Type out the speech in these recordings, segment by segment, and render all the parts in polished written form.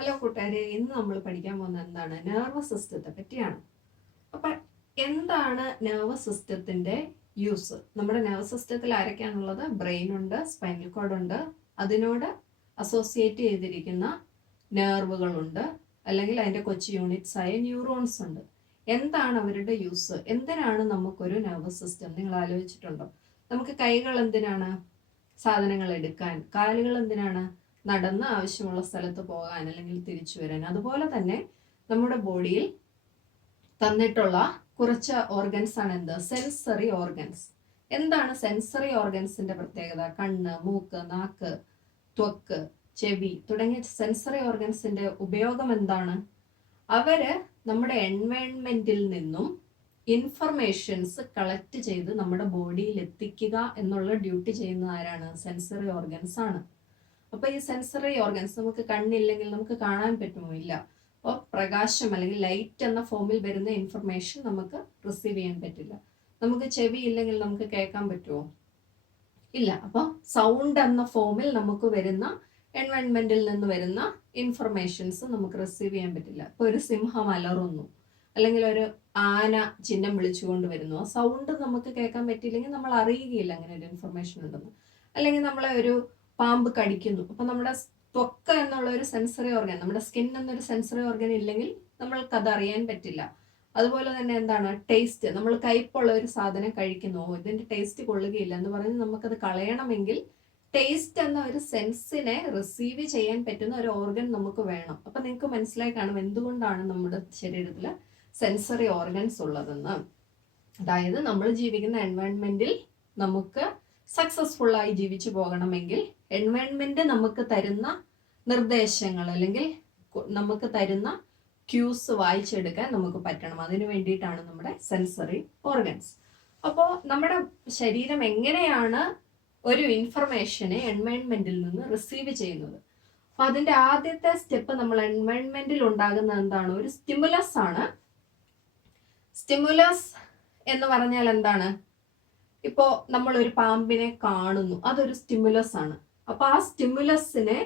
Hello കൂട്ടുകാരെ, ഇന്ന് നമ്മൾ പഠിക്കാൻ പോകുന്നത് എന്താണ്? നെർവസ് സിസ്റ്റത്തെ പറ്റിയാണ്. അപ്പം എന്താണ് നെർവസ് സിസ്റ്റത്തിന്റെ യൂസ്? നമ്മുടെ നെർവസ് സിസ്റ്റത്തിൽ ആരൊക്കെയാണുള്ളത്? ബ്രെയിൻ ഉണ്ട്, സ്പൈനൽ കോഡ് ഉണ്ട്, അതിനോട് അസോസിയേറ്റ് ചെയ്തിരിക്കുന്ന നെർവുകളുണ്ട്, അല്ലെങ്കിൽ അതിന്റെ കൊച്ചു യൂണിറ്റ്സ് ആയ ന്യൂറോൺസ് ഉണ്ട്. എന്താണ് അവരുടെ യൂസ്? എന്തിനാണ് നമുക്കൊരു നെർവസ് സിസ്റ്റം? നിങ്ങൾ ആലോചിച്ചിട്ടുണ്ടോ? നമുക്ക് കൈകൾ എന്തിനാണ്? സാധനങ്ങൾ എടുക്കാൻ. കാലുകൾ എന്തിനാണ്? നടന്ന് ആവശ്യമുള്ള സ്ഥലത്ത് പോകാൻ അല്ലെങ്കിൽ തിരിച്ചു വരാൻ. അതുപോലെ തന്നെ നമ്മുടെ ബോഡിയിൽ തന്നിട്ടുള്ള കുറച്ച് ഓർഗൻസ് ആണ് എന്ത്? Sensory organs. എന്താണ് സെൻസറി ഓർഗൻസിന്റെ പ്രത്യേകത? കണ്ണ്, മൂക്ക്, നാക്ക്, ത്വക്ക്, ചെവി തുടങ്ങിയ സെൻസറി ഓർഗൻസിന്റെ ഉപയോഗം എന്താണ്? അവര് നമ്മുടെ എൻവയൺമെന്റിൽ നിന്നും ഇൻഫർമേഷൻസ് കളക്ട് ചെയ്ത് നമ്മുടെ ബോഡിയിൽ എത്തിക്കുക എന്നുള്ള ഡ്യൂട്ടി ചെയ്യുന്ന ആരാണ്? സെൻസറി ഓർഗൻസ് ആണ്. അപ്പൊ ഈ സെൻസറി ഓർഗൻസ്, നമുക്ക് കണ്ണില്ലെങ്കിൽ നമുക്ക് കാണാൻ പറ്റുമോ? ഇല്ല. അപ്പോൾ പ്രകാശം അല്ലെങ്കിൽ ലൈറ്റ് എന്ന ഫോമിൽ വരുന്ന ഇൻഫർമേഷൻ നമുക്ക് റിസീവ് ചെയ്യാൻ പറ്റില്ല. നമുക്ക് ചെവി ഇല്ലെങ്കിൽ നമുക്ക് കേൾക്കാൻ പറ്റുമോ? ഇല്ല. അപ്പോൾ സൗണ്ട് എന്ന ഫോമിൽ നമുക്ക് വരുന്ന എൻവയൺമെന്റിൽ നിന്ന് വരുന്ന ഇൻഫർമേഷൻസ് നമുക്ക് റിസീവ് ചെയ്യാൻ പറ്റില്ല. ഇപ്പൊ ഒരു സിംഹം അലറുന്നു, അല്ലെങ്കിൽ ഒരു ആന ചിഹ്നം വിളിച്ചുകൊണ്ട് വരുന്നു, ആ സൗണ്ട് നമുക്ക് കേൾക്കാൻ പറ്റിയില്ലെങ്കിൽ നമ്മൾ അറിയുകയില്ല അങ്ങനെ ഒരു ഇൻഫർമേഷൻ ഉണ്ടെന്ന്. അല്ലെങ്കിൽ നമ്മളെ ഒരു പാമ്പ് കടിക്കുന്നു, അപ്പൊ നമ്മുടെ ത്വക്ക് എന്നുള്ള ഒരു സെൻസറി ഓർഗൻ, നമ്മുടെ സ്കിൻ എന്നൊരു സെൻസറി ഓർഗൻ ഇല്ലെങ്കിൽ നമ്മൾക്ക് അത് അറിയാൻ പറ്റില്ല. അതുപോലെ തന്നെ എന്താണ്? ടേസ്റ്റ്. നമ്മൾ കയ്പുള്ള ഒരു സാധനം കഴിക്കുന്നു, ഇതിന്റെ ടേസ്റ്റ് കൊള്ളുകയില്ല എന്ന് പറഞ്ഞ് നമുക്കത് കളയണമെങ്കിൽ ടേസ്റ്റ് എന്ന ഒരു സെൻസിനെ റിസീവ് ചെയ്യാൻ പറ്റുന്ന ഒരു ഓർഗൻ നമുക്ക് വേണം. അപ്പൊ നിങ്ങൾക്ക് മനസ്സിലായി കാണും എന്തുകൊണ്ടാണ് നമ്മുടെ ശരീരത്തിൽ സെൻസറി ഓർഗൻസ് ഉള്ളതെന്ന്. അതായത് നമ്മൾ ജീവിക്കുന്ന എൻവയൺമെന്റിൽ നമുക്ക് സക്സസ്ഫുൾ ആയി ജീവിച്ചു പോകണമെങ്കിൽ എൻവയൺമെന്റ് നമുക്ക് തരുന്ന നിർദ്ദേശങ്ങൾ അല്ലെങ്കിൽ നമുക്ക് തരുന്ന ക്യൂസ് വായിച്ചെടുക്കാൻ നമുക്ക് പറ്റണം. അതിനു വേണ്ടിയിട്ടാണ് നമ്മുടെ സെൻസറി ഓർഗൻസ്. അപ്പോൾ നമ്മുടെ ശരീരം എങ്ങനെയാണ് ഒരു ഇൻഫർമേഷനെ എൻവയൺമെന്റിൽ നിന്ന് റിസീവ് ചെയ്യുന്നത്? അപ്പൊ അതിന്റെ ആദ്യത്തെ സ്റ്റെപ്പ്, നമ്മൾ എൻവയൺമെന്റിൽ ഉണ്ടാകുന്ന എന്താണ്? ഒരു സ്റ്റിമുലസ് ആണ്. സ്റ്റിമുലസ് എന്ന് പറഞ്ഞാൽ എന്താണ്? ഇപ്പോ നമ്മൾ ഒരു പാമ്പിനെ കാണുന്നു, അതൊരു സ്റ്റിമുലസ് ആണ്. അപ്പൊ ആ സ്റ്റിമുലസിനെ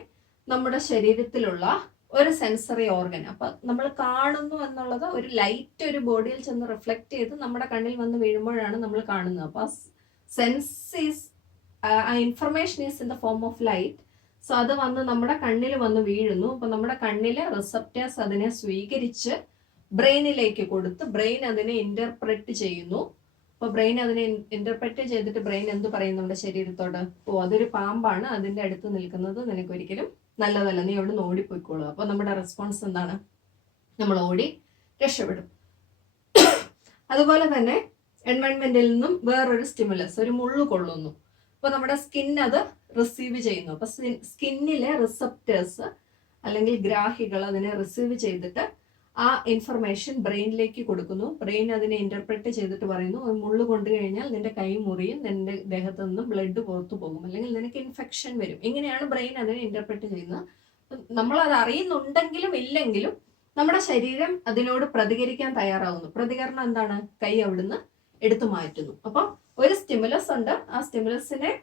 നമ്മുടെ ശരീരത്തിലുള്ള ഒരു സെൻസറി ഓർഗൻ, അപ്പൊ നമ്മൾ കാണുന്നു എന്നുള്ളത് ഒരു ലൈറ്റ് ഒരു ബോഡിയിൽ ചെന്ന് റിഫ്ലക്ട് ചെയ്ത് നമ്മുടെ കണ്ണിൽ വന്ന് വീഴുമ്പോഴാണ് നമ്മൾ കാണുന്നത്. അപ്പൊ ആ information is in the form of light. So അത് വന്ന് നമ്മുടെ കണ്ണിൽ വന്ന് വീഴുന്നു. അപ്പൊ നമ്മുടെ കണ്ണിലെ റിസപ്റ്റേഴ്സ് അതിനെ സ്വീകരിച്ച് ബ്രെയിനിലേക്ക് കൊടുത്ത് ബ്രെയിൻ അതിനെ ഇന്റർപ്രറ്റ് ചെയ്യുന്നു. അപ്പൊ ബ്രെയിൻ അതിനെ ഇന്റർപ്രറ്റ് ചെയ്തിട്ട് ബ്രെയിൻ എന്ത് പറയും നമ്മുടെ ശരീരത്തോട്? ഓ, അതൊരു പാമ്പാണ്, അതിന്റെ അടുത്ത് നിൽക്കുന്നത് നിനക്ക് ഒരിക്കലും നല്ലതല്ല, നീ അവിടെ നിന്ന് ഓടിപ്പോയിക്കോളൂ. അപ്പൊ നമ്മുടെ റെസ്പോൺസ് എന്താണ്? നമ്മൾ ഓടി രക്ഷപ്പെടും. അതുപോലെ തന്നെ എൻവയൺമെന്റിൽ നിന്നും വേറൊരു സ്റ്റിമുലസ്, ഒരു മുള്ളു കൊള്ളുന്നു. അപ്പൊ നമ്മുടെ സ്കിൻ അത് റിസീവ് ചെയ്യുന്നു. അപ്പൊ സ്കിന്നിലെ റിസപ്റ്റേഴ്സ് അല്ലെങ്കിൽ ഗ്രാഹികൾ അതിനെ റിസീവ് ചെയ്തിട്ട് ആ ഇൻഫർമേഷൻ ബ്രെയിനിലേക്ക് കൊടുക്കുന്നു. ബ്രെയിൻ അതിനെ ഇന്റർപ്രറ്റ് ചെയ്തിട്ട് പറയുന്നു, മുള്ളു കൊണ്ടു കഴിഞ്ഞാൽ നിന്റെ കൈ മുറിയും, നിന്റെ ദേഹത്ത് നിന്നും ബ്ലഡ് പുറത്തു പോകും, അല്ലെങ്കിൽ നിനക്ക് ഇൻഫെക്ഷൻ വരും. ഇങ്ങനെയാണ് ബ്രെയിൻ അതിനെ ഇന്റർപ്രറ്റ് ചെയ്യുന്നത്. നമ്മൾ അത് അറിയുന്നുണ്ടെങ്കിലും ഇല്ലെങ്കിലും നമ്മുടെ ശരീരം അതിനോട് പ്രതികരിക്കാൻ തയ്യാറാവുന്നു. പ്രതികരണം എന്താണ്? കൈ അവിടുന്ന് എടുത്തു മാറ്റുന്നു. അപ്പൊ ഒരു സ്റ്റിമുലസ് ഉണ്ട്. ആ സ്റ്റിമുലസിനെ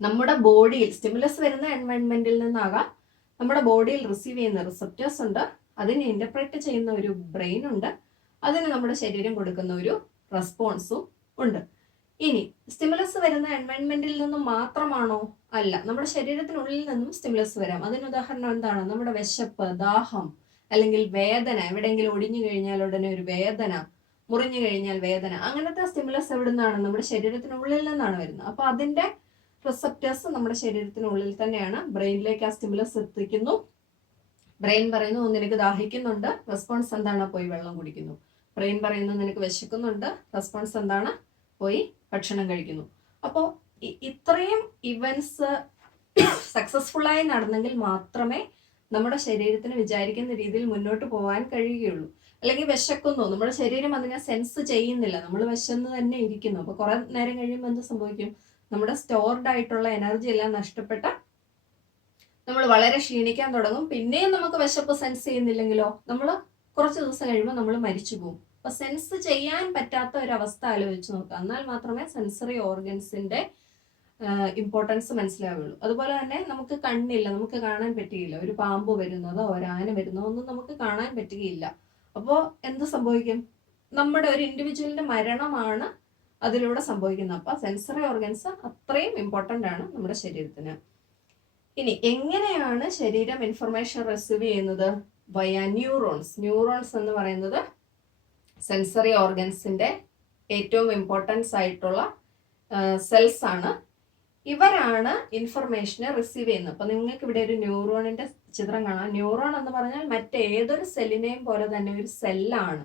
നമ്മുടെ ബോഡിയിൽ, സ്റ്റിമുലസ് വരുന്ന എൻവയൺമെന്റിൽ നിന്നാകാം, നമ്മുടെ ബോഡിയിൽ റിസീവ് ചെയ്യുന്ന റിസപ്റ്റേഴ്സ് ഉണ്ട്, അതിനെ ഇന്റർപ്രറ്റ് ചെയ്യുന്ന ഒരു ബ്രെയിൻ ഉണ്ട്, അതിന് നമ്മുടെ ശരീരം കൊടുക്കുന്ന ഒരു റെസ്പോൺസും ഉണ്ട്. ഇനി സ്റ്റിമുലസ് വരുന്ന എൻവയൺമെന്റിൽ നിന്നും മാത്രമാണോ? അല്ല, നമ്മുടെ ശരീരത്തിനുള്ളിൽ നിന്നും സ്റ്റിമുലസ് വരാം. അതിന് ഉദാഹരണം എന്താണ്? നമ്മുടെ വിശപ്പ്, ദാഹം, അല്ലെങ്കിൽ വേദന. എവിടെയെങ്കിലും ഒടിഞ്ഞു കഴിഞ്ഞാൽ ഉടനെ ഒരു വേദന, മുറിഞ്ഞു കഴിഞ്ഞാൽ വേദന. അങ്ങനത്തെ സ്റ്റിമുലസ് എവിടെ നിന്നാണ്? നമ്മുടെ ശരീരത്തിനുള്ളിൽ നിന്നാണ് വരുന്നത്. അപ്പൊ അതിന്റെ റിസപ്റ്റേഴ്സ് നമ്മുടെ ശരീരത്തിനുള്ളിൽ തന്നെയാണ്. ബ്രെയിനിലേക്ക് ആ സ്റ്റിമുലസ് എത്തിക്കുന്നു. ബ്രെയിൻ പറയുന്നു, നിനക്ക് ദാഹിക്കുന്നുണ്ട്, റെസ്പോൺസ് എന്താണ്? പോയി വെള്ളം കുടിക്കുന്നു. ബ്രെയിൻ പറയുന്നു, നിനക്ക് വിശക്കുന്നുണ്ട്, റെസ്പോൺസ് എന്താണ്? പോയി ഭക്ഷണം കഴിക്കുന്നു. അപ്പോൾ ഇത്രയും ഇവന്റ്സ് സക്സസ്ഫുൾ ആയി നടന്നെങ്കിൽ മാത്രമേ നമ്മുടെ ശരീരത്തിന് വിചാരിക്കുന്ന രീതിയിൽ മുന്നോട്ട് പോകാൻ കഴിയുകയുള്ളൂ. അല്ലെങ്കിൽ വിശക്കുന്നു, നമ്മുടെ ശരീരം അതിനെ സെൻസ് ചെയ്യുന്നില്ല, നമ്മൾ വിശന്ന് തന്നെ ഇരിക്കുന്നു. അപ്പൊ കുറെ നേരം കഴിയുമ്പോൾ എന്ത് സംഭവിക്കും? നമ്മുടെ സ്റ്റോർഡ് ആയിട്ടുള്ള എനർജി എല്ലാം നഷ്ടപ്പെട്ട നമ്മൾ വളരെ ക്ഷീണിക്കാൻ തുടങ്ങും. പിന്നെയും നമുക്ക് വിശപ്പ് സെൻസ് ചെയ്യുന്നില്ലെങ്കിലോ നമ്മൾ കുറച്ച് ദിവസം കഴിയുമ്പോൾ നമ്മൾ മരിച്ചു പോകും. അപ്പൊ സെൻസ് ചെയ്യാൻ പറ്റാത്ത ഒരു അവസ്ഥ ആലോചിച്ച് നോക്കുക. എന്നാൽ മാത്രമേ സെൻസറി ഓർഗൻസിന്റെ ഇമ്പോർട്ടൻസ് മനസ്സിലാവുള്ളൂ. അതുപോലെ തന്നെ നമുക്ക് കണ്ണില്ല, നമുക്ക് കാണാൻ പറ്റുകയില്ല. ഒരു പാമ്പ് വരുന്നതോ ഒരാന വരുന്നതോ ഒന്നും നമുക്ക് കാണാൻ പറ്റുകയില്ല. അപ്പോൾ എന്ത് സംഭവിക്കും? നമ്മുടെ ഒരു ഇൻഡിവിജ്വലിന്റെ മരണമാണ് അതിലൂടെ സംഭവിക്കുന്നത്. അപ്പൊ സെൻസറി ഓർഗൻസ് അത്രയും ഇമ്പോർട്ടൻ്റ് ആണ് നമ്മുടെ ശരീരത്തിന്. ഇനി എങ്ങനെയാണ് ശരീരം ഇൻഫർമേഷൻ റിസീവ് ചെയ്യുന്നത്? വയ ന്യൂറോൺസ്. ന്യൂറോൺസ് എന്ന് പറയുന്നത് സെൻസറി ഓർഗൻസിന്റെ ഏറ്റവും ഇമ്പോർട്ടൻസ് ആയിട്ടുള്ള സെൽസ് ആണ്. ഇവരാണ് ഇൻഫർമേഷനെ റിസീവ് ചെയ്യുന്നത്. അപ്പൊ നിങ്ങൾക്ക് ഇവിടെ ഒരു ന്യൂറോണിന്റെ ചിത്രം കാണാം. ന്യൂറോൺ എന്ന് പറഞ്ഞാൽ മറ്റേതൊരു സെല്ലിനെയും പോലെ തന്നെ ഒരു സെല്ലാണ്.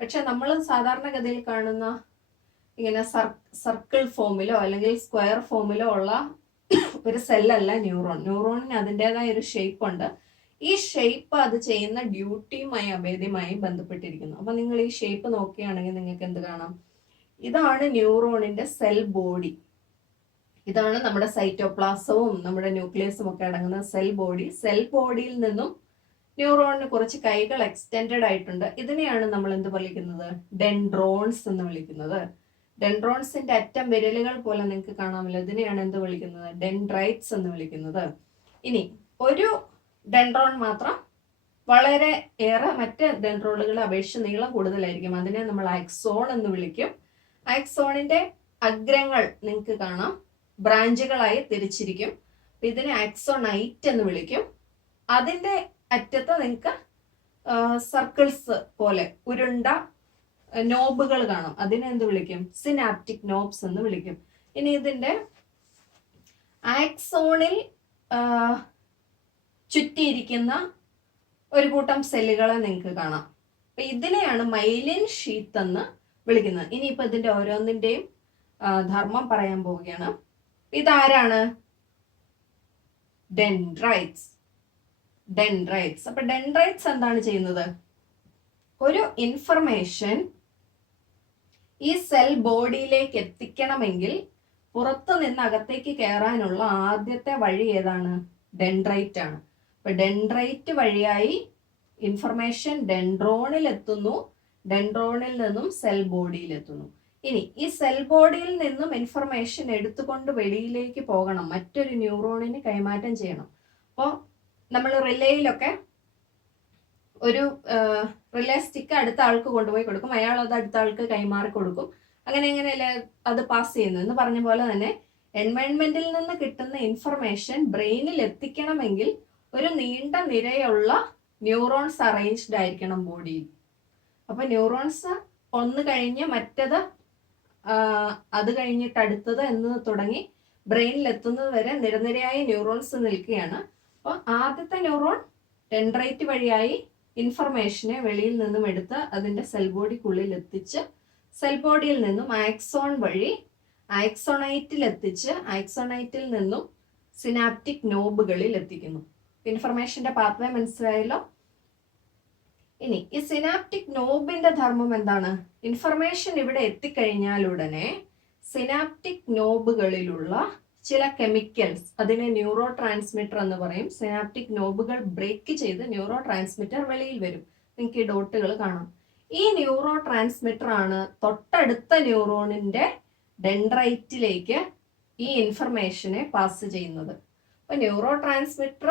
പക്ഷെ നമ്മൾ സാധാരണഗതിയിൽ കാണുന്ന ഇങ്ങനെ സർക്കിൾ ഫോമിലോ അല്ലെങ്കിൽ സ്ക്വയർ ഫോമിലോ ഉള്ള ഒരു സെല്ലല്ല ന്യൂറോൺ. ന്യൂറോണിന് അതിൻ്റെതായ ഒരു ഷേപ്പ് ഉണ്ട്. ഈ ഷേപ്പ് അത് ചെയ്യുന്ന ഡ്യൂട്ടിയുമായി അഭേദ്യമായി ബന്ധപ്പെട്ടിരിക്കുന്നു. അപ്പൊ നിങ്ങൾ ഈ ഷേപ്പ് നോക്കുകയാണെങ്കിൽ നിങ്ങൾക്ക് എന്ത് കാണാം? ഇതാണ് ന്യൂറോണിന്റെ സെൽ ബോഡി. ഇതാണ് നമ്മുടെ സൈറ്റോപ്ലാസവും നമ്മുടെ ന്യൂക്ലിയസും ഒക്കെ അടങ്ങുന്ന സെൽ ബോഡി. സെൽ ബോഡിയിൽ നിന്നും ന്യൂറോണിന് കുറച്ച് കൈകൾ എക്സ്റ്റെൻഡഡ് ആയിട്ടുണ്ട്. ഇതിനെയാണ് നമ്മൾ എന്ത് വിളിക്കുന്നത്? ഡെൻഡ്രോൺസ് എന്ന് വിളിക്കുന്നത്. ഡെൻഡ്രോൺസിന്റെ അറ്റം വിരലുകൾ പോലെ നിങ്ങൾക്ക് കാണാമല്ലോ. ഇതിനെയാണ് എന്ത് വിളിക്കുന്നത്? ഡെൻഡ്രൈറ്റ്സ് എന്ന് വിളിക്കുന്നത്. ഇനി ഒരു ഡെൻഡ്രോൺ മാത്രം വളരെ ഏറെ മറ്റ് ഡെൻഡ്രോണുകളെ അപേക്ഷിച്ച് നീളം കൂടുതലായിരിക്കും. അതിനെ നമ്മൾ ആക്സോൺ എന്ന് വിളിക്കും. ആക്സോണിന്റെ അഗ്രങ്ങൾ നിങ്ങൾക്ക് കാണാം, ബ്രാഞ്ചുകളായി തിരിച്ചിരിക്കും. ഇതിനെ ആക്സോണൈറ്റ് എന്ന് വിളിക്കും. അതിന്റെ അറ്റത്ത് നിങ്ങൾക്ക് സർക്കിൾസ് പോലെ ഉരുണ്ട നോബുകൾ കാണും. അതിനെ എന്ത് വിളിക്കും? സിനാപ്റ്റിക് നോബ്സ് എന്ന് വിളിക്കും. ഇനി ഇതിന്റെ ആക്സോണിൽ ചുറ്റിയിരിക്കുന്ന ഒരു കൂട്ടം സെല്ലുകളെ നിങ്ങൾക്ക് കാണാം. അപ്പൊ ഇതിനെയാണ് മൈലിൻ ഷീത്ത് എന്ന് വിളിക്കുന്നത്. ഇനിയിപ്പോ ഇതിന്റെ ഓരോന്നിന്റെയും ധർമ്മം പറയാൻ പോവുകയാണ്. ഇതാരാണ്? ഡെൻഡ്രൈറ്റ്സ്. ഡെൻഡ്രൈറ്റ്സ്. അപ്പൊ ഡെൻഡ്രൈറ്റ്സ് എന്താണ് ചെയ്യുന്നത്? ഒരു ഇൻഫർമേഷൻ ഈ സെൽ ബോഡിയിലേക്ക് എത്തിക്കണമെങ്കിൽ പുറത്തു നിന്ന് അകത്തേക്ക് കയറാനുള്ള ആദ്യത്തെ വഴി ഏതാണ്? ഡെൻഡ്രൈറ്റ് ആണ്. അപ്പൊ ഡെൻഡ്രൈറ്റ് വഴിയായി ഇൻഫർമേഷൻ ഡെൻഡ്രോണിൽ എത്തുന്നു. ഡെൻഡ്രോണിൽ നിന്നും സെൽ ബോഡിയിൽ എത്തുന്നു. ഇനി ഈ സെൽ ബോഡിയിൽ നിന്നും ഇൻഫർമേഷൻ എടുത്തുകൊണ്ട് വെളിയിലേക്ക് പോകണം, മറ്റൊരു ന്യൂറോണിന് കൈമാറ്റം ചെയ്യണം. അപ്പോൾ നമ്മൾ റിലേയിലൊക്കെ ഒരു റിലേ സ്റ്റിക്ക് അടുത്ത ആൾക്ക് കൊണ്ടുപോയി കൊടുക്കും, അയാൾ അത് അടുത്ത ആൾക്ക് കൈമാറി കൊടുക്കും. അങ്ങനെയല്ലേ അത് പാസ് ചെയ്യുന്നു എന്ന് പറഞ്ഞ പോലെ തന്നെ എൻവയൺമെന്റിൽ നിന്ന് കിട്ടുന്ന ഇൻഫർമേഷൻ ബ്രെയിനിൽ എത്തിക്കണമെങ്കിൽ ഒരു നീണ്ട നിരയുള്ള ന്യൂറോൺസ് അറേഞ്ച്ഡ് ആയിരിക്കണം ബോഡിയിൽ. അപ്പൊ ന്യൂറോൺസ് ഒന്ന് കഴിഞ്ഞ് മറ്റത്, അത് കഴിഞ്ഞിട്ട് അടുത്തത് എന്ന് തുടങ്ങി ബ്രെയിനിൽ എത്തുന്നത് വരെ നിരനിരയായി ന്യൂറോൺസ് നിൽക്കുകയാണ്. അപ്പോൾ ആദ്യത്തെ ന്യൂറോൺ ഡെൻഡ്രൈറ്റ് വഴിയായി ഇൻഫർമേഷനെ വെളിയിൽ നിന്നും എടുത്ത് അതിന്റെ സെൽ ബോഡിക്കുള്ളിൽ എത്തിച്ച് സെൽ ബോഡിയിൽ നിന്നും ആക്സോൺ വഴി ആക്സോണൈറ്റിൽ എത്തിച്ച് ആക്സോണൈറ്റിൽ നിന്നും സിനാപ്റ്റിക് നോബുകളിൽ എത്തിക്കുന്നു. ഇൻഫർമേഷന്റെ പാത്വേ മനസ്സിലായല്ലോ. ഇനി ഈ സിനാപ്റ്റിക് നോബിന്റെ ധർമ്മം എന്താണ്? ഇൻഫർമേഷൻ ഇവിടെ എത്തിക്കഴിഞ്ഞാൽ ഉടനെ സിനാപ്റ്റിക് നോബുകളിലുള്ള ചില കെമിക്കൽസ്, അതിനെ ന്യൂറോ ട്രാൻസ്മിറ്റർ എന്ന് പറയും. സിനാപ്റ്റിക് നോബുകൾ ബ്രേക്ക് ചെയ്ത് ന്യൂറോ ട്രാൻസ്മിറ്റർ വെളിയിൽ വരും. നിങ്ങൾക്ക് ഈ ഡോട്ടുകൾ കാണാം. ഈ ന്യൂറോ ട്രാൻസ്മിറ്റർ ആണ് തൊട്ടടുത്ത ന്യൂറോണിന്റെ ഡെൻഡ്രൈറ്റിലേക്ക് ഈ ഇൻഫർമേഷനെ പാസ് ചെയ്യുന്നത്. അപ്പൊ ന്യൂറോ ട്രാൻസ്മിറ്റർ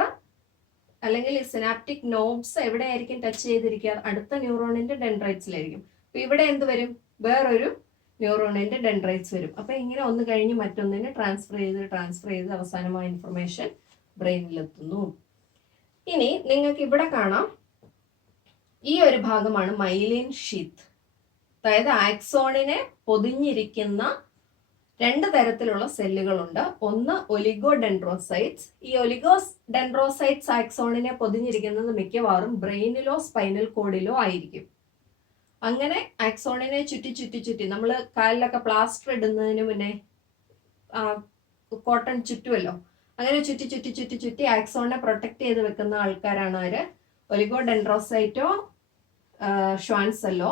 അല്ലെങ്കിൽ ഈ സിനാപ്റ്റിക് നോബ്സ് എവിടെയായിരിക്കും ടച്ച് ചെയ്തിരിക്കുക? അടുത്ത ന്യൂറോണിന്റെ ഡെൻഡ്രൈറ്റ്സിലായിരിക്കും. അപ്പൊ ഇവിടെ എന്ത് വരും? വേറൊരു ന്യൂറോണിന്റെ ഡെൻഡ്രൈറ്റ്സ് വരും. അപ്പൊ ഇങ്ങനെ ഒന്ന് കഴിഞ്ഞ് മറ്റൊന്നിന് ട്രാൻസ്ഫർ ചെയ്ത് അവസാനമായ ഇൻഫർമേഷൻ ബ്രെയിനിലെത്തുന്നു. ഇനി നിങ്ങൾക്ക് ഇവിടെ കാണാം, ഈ ഒരു ഭാഗമാണ് മൈലിൻ ഷീത്ത്. അതായത് ആക്സോണിനെ പൊതിഞ്ഞിരിക്കുന്ന രണ്ട് തരത്തിലുള്ള സെല്ലുകളുണ്ട്. ഒന്ന് ഒലിഗോഡെൻഡ്രോസൈറ്റ്സ്. ഈ ഒലിഗോഡെൻഡ്രോസൈറ്റ്സ് ആക്സോണിനെ പൊതിഞ്ഞിരിക്കുന്നത് മിക്കവാറും ബ്രെയിനിലോ സ്പൈനൽ കോഡിലോ ആയിരിക്കും. അങ്ങനെ ആക്സോണിനെ ചുറ്റി നമ്മൾ കാലിലൊക്കെ പ്ലാസ്റ്റർ ഇടുന്നതിന് മുന്നേ കോട്ടൺ ചുറ്റുമല്ലോ, അങ്ങനെ ചുറ്റി ആക്സോണിനെ പ്രൊട്ടക്ട് ചെയ്ത് വെക്കുന്ന ആൾക്കാരാണ് ആര്? ഒലിഗോഡെൻഡ്രോസൈറ്റോ ഷ്വാൻസെല്ലോ.